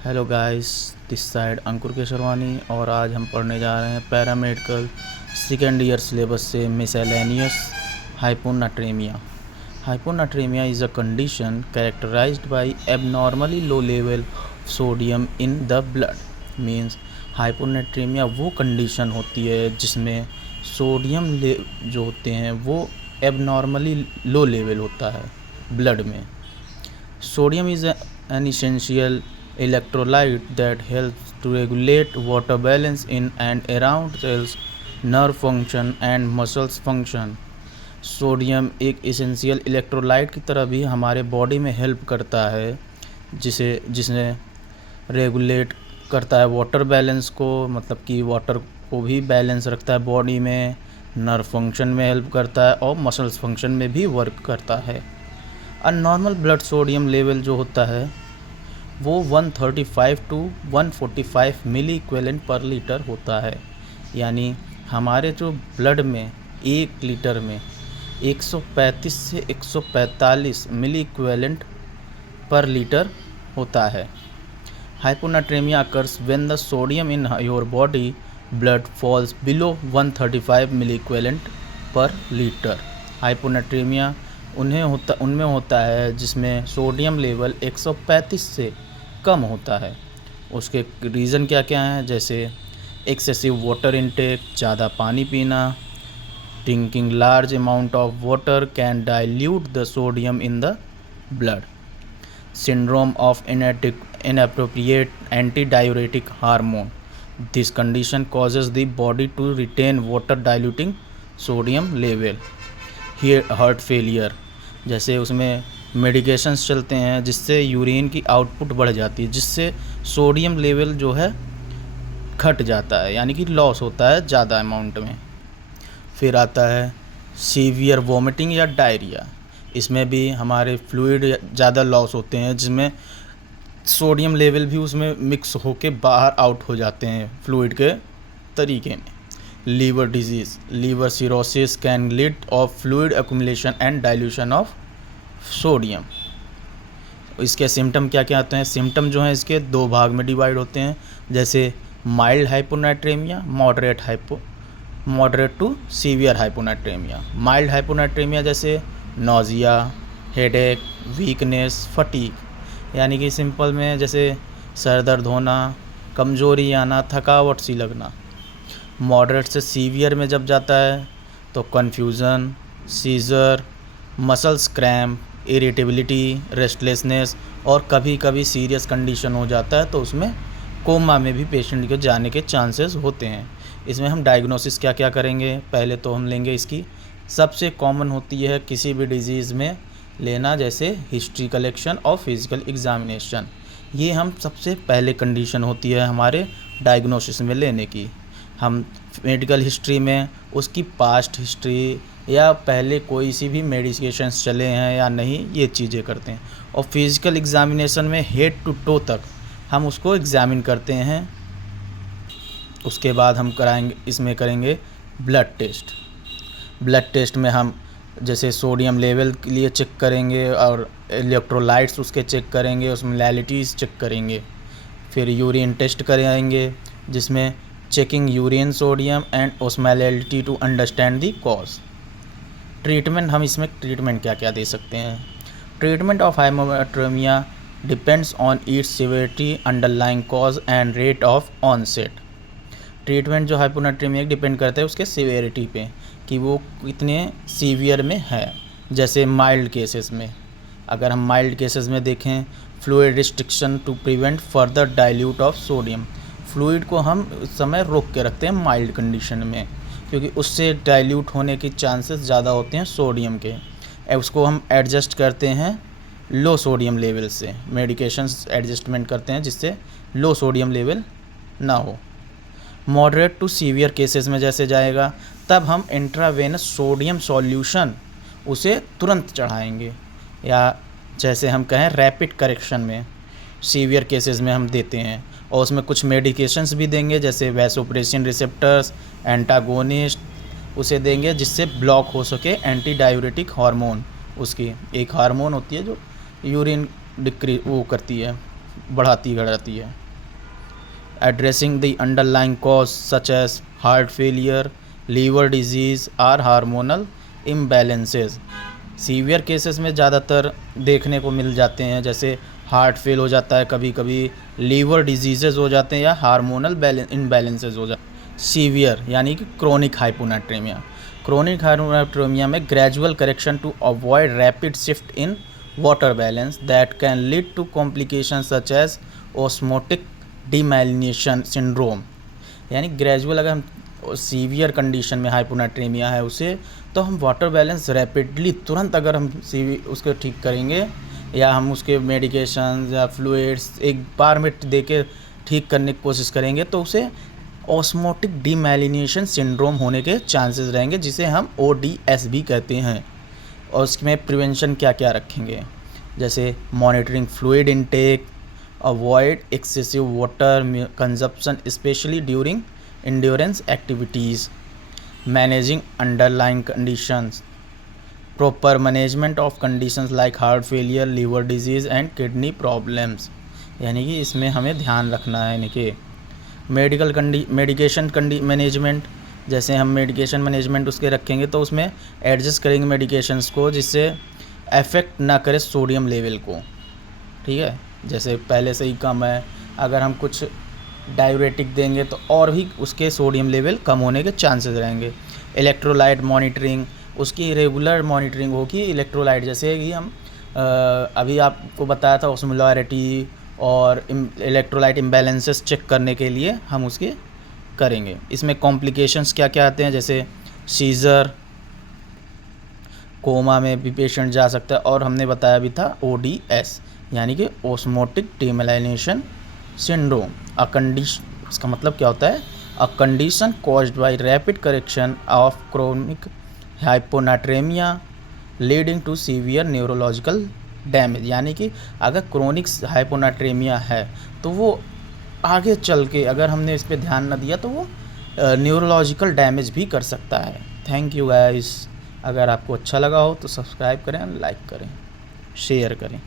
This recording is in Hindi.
Hello guys, this side Ankur Kesharwani और आज हम पढ़ने जा रहे हैं पैरामेडिकल सेकेंड ईयर सिलेबस से miscellaneous hyponatremia. Hyponatremia is a condition characterized by abnormally low level of sodium in the blood. Means hyponatremia वो कंडीशन होती है जिसमें सोडियम जो होते हैं वो एबनॉर्मली लो लेवल होता है ब्लड में। Sodium is an essential electrolyte that helps to regulate water balance in and around cells, nerve function and muscles function. Sodium एक एसेंशियल इलेक्ट्रोलाइट की तरह भी हमारे बॉडी में हेल्प करता है, जिसने रेगुलेट करता है वाटर बैलेंस को, मतलब कि वाटर को भी बैलेंस रखता है बॉडी में, नर्व फंक्शन में हेल्प करता है और मसल्स फंक्शन में भी वर्क करता है। नॉर्मल ब्लड सोडियम लेवल जो होता है वो 135 to 145 milli equivalent per litre होता है। यानी हमारे जो ब्लड में 1 लीटर में 135 से 145 मिली इक्विवेलेंट पर लीटर होता है। Hyponatremia occurs when the sodium in your body blood falls below 135 milli equivalent per litre. Hyponatremia उनमें होता है जिसमें सोडियम लेवल 135 से कम होता है। उसके रीज़न क्या क्या हैं, जैसे एक्सेसिव वाटर इनटेक, ज़्यादा पानी पीना, drinking large amount of water can dilute the sodium in the blood, syndrome of inappropriate anti diuretic hormone. This condition causes the body to retain water diluting sodium level. Heart failure, जैसे उसमें मेडिकेशंस चलते हैं जिससे यूरिन की आउटपुट बढ़ जाती है, जिससे सोडियम लेवल जो है घट जाता है, यानी कि लॉस होता है ज़्यादा अमाउंट में। फिर आता है सीवियर वॉमिटिंग या डायरिया। इसमें भी हमारे फ्लूइड ज़्यादा लॉस होते हैं, जिसमें सोडियम लेवल भी उसमें मिक्स होके बाहर आउट हो जाते हैं फ्लूइड के तरीके में। Liver disease, liver cirrhosis can lead of fluid accumulation and dilution of sodium. इसके सिम्टम क्या क्या आते हैं? सिम्टम जो हैं इसके 2 भाग में डिवाइड होते हैं, जैसे mild hyponatremia, moderate to severe hyponatremia. Mild hyponatremia जैसे नोजिया, हेडेक, वीकनेस, फटीग, यानी कि सिंपल में जैसे सर दर्द होना, कमजोरी आना, थकावट सी लगना। मॉडरेट से सीवियर में जब जाता है तो confusion, seizure, muscles cramp, irritability, restlessness और कभी कभी सीरियस कंडीशन हो जाता है तो उसमें कोमा में भी पेशेंट के जाने के चांसेस होते हैं। इसमें हम डायग्नोसिस क्या क्या करेंगे? पहले तो हम लेंगे इसकी, सबसे कॉमन होती है किसी भी डिजीज़ में लेना, जैसे हिस्ट्री कलेक्शन और फिज़िकल एग्जामिनेशन। ये हम सबसे पहले कंडीशन होती है हमारे डायग्नोसिस में लेने की। हम मेडिकल हिस्ट्री में उसकी पास्ट हिस्ट्री या पहले कोई सी भी मेडिकेशंस चले हैं या नहीं, ये चीज़ें करते हैं। और फिज़िकल एग्ज़ामिनेशन में हेड टू टो तक हम उसको एग्ज़ामिन करते हैं। उसके बाद हम इसमें करेंगे ब्लड टेस्ट। ब्लड टेस्ट में हम जैसे सोडियम लेवल के लिए चेक करेंगे और इलेक्ट्रोलाइट्स उसके चेक करेंगे, उसमें मोलैलिटीज़ चेक करेंगे। फिर यूरिन टेस्ट करेंगे जिसमें checking urine sodium and osmolality to understand the cause. Treatment, हम इसमें ट्रीटमेंट क्या क्या दे सकते हैं? Treatment of hyponatremia depends on its severity, underlying cause and rate of onset. Treatment जो हाइपोनाट्रेमिया डिपेंड करता है उसके सिवियरिटी पे, कि वो कितने सीवियर में है। जैसे माइल्ड केसेस में, अगर हम माइल्ड केसेस में देखें, fluid restriction to prevent further dilute of sodium. Fluid को हम उस समय रोक के रखते हैं माइल्ड कंडीशन में, क्योंकि उससे डाइल्यूट होने के चांसेस ज़्यादा होते हैं सोडियम के। उसको हम एडजस्ट करते हैं लो सोडियम लेवल से, मेडिकेशंस एडजस्टमेंट करते हैं जिससे लो सोडियम लेवल ना हो। मॉडरेट टू सीवियर केसेस में जैसे जाएगा तब हम इंट्रावेनस सोडियम सॉल्यूशन उसे तुरंत चढ़ाएंगे, या जैसे हम कहें रैपिड करेक्शन में सीवियर केसेस में हम देते हैं। और उसमें कुछ मेडिकेशंस भी देंगे, जैसे वैसोप्रेसिन रिसेप्टर्स, एंटागोनिस्ट उसे देंगे जिससे ब्लॉक हो सके एंटी डायूरेटिक हार्मोन। उसकी एक हार्मोन होती है जो यूरिन वो करती है, बढ़ाती रहती है। Addressing the underlying cause such as heart failure, liver disease or hormonal imbalances. Severe cases में ज़्यादातर देखने को मिल जाते हैं, जैसे हार्ट फेल हो जाता है, कभी कभी लीवर डिजीज़ेज हो जाते हैं या हार्मोनल इम्बैलेंसेस हो जाते हैं। सीवियर यानी कि क्रोनिक हाइपोनाट्रेमिया। क्रोनिक हाइपोनाट्रेमिया में gradual correction to avoid rapid shift in water balance that can lead to complication such as osmotic demyelination syndrome. यानी ग्रेजुअल, अगर हम सीवियर कंडीशन में हाइपोनाट्रेमिया है उसे, तो हम वाटर बैलेंस रैपिडली तुरंत अगर हम उसको ठीक करेंगे या हम उसके मेडिकेशन या फ्लूइड्स एक बार में दे के ठीक करने की कोशिश करेंगे तो उसे ऑस्मोटिक डीमाइलिनेशन सिंड्रोम होने के चांसेस रहेंगे, जिसे हम ODS भी कहते हैं। और उसमें प्रिवेंशन क्या क्या रखेंगे, जैसे monitoring fluid intake, avoid excessive water consumption specially during endurance activities, managing underlying conditions, proper management of conditions like heart failure, liver disease and kidney problems। यानी कि इसमें हमें ध्यान रखना है। यानी कि मेडिकेशन मैनेजमेंट, जैसे हम मेडिकेशन मैनेजमेंट उसके रखेंगे तो उसमें एडजस्ट करेंगे मेडिकेशंस को जिससे अफेक्ट ना करे सोडियम लेवल को। ठीक है, जैसे पहले से ही कम है, अगर हम कुछ डायूरेटिक देंगे तो और भी उसके सोडियम लेवल कम होने के चांसेस रहेंगे। इलेक्ट्रोलाइट मॉनिटरिंग, उसकी रेगुलर मॉनिटरिंग होगी। इलेक्ट्रोलाइट जैसे कि हम अभी आपको बताया था ऑस्मोलैरिटी और इलेक्ट्रोलाइट इम्बैलेंसेस चेक करने के लिए हम उसके करेंगे। इसमें कॉम्प्लिकेशंस क्या क्या आते हैं, जैसे सीजर, कोमा में भी पेशेंट जा सकता है, और हमने बताया भी था ODS यानी कि osmotic demyelination syndrome. A condition, इसका मतलब क्या होता है, a condition caused by rapid correction of chronic hyponatremia leading to severe neurological damage. यानी कि अगर क्रोनिक हाइपोनाट्रेमिया है तो वो आगे चल के अगर हमने इस पर ध्यान न दिया तो वो न्यूरोलॉजिकल डैमेज भी कर सकता है। Thank you guys. अगर आपको अच्छा लगा हो तो सब्सक्राइब करें, लाइक करें, शेयर करें।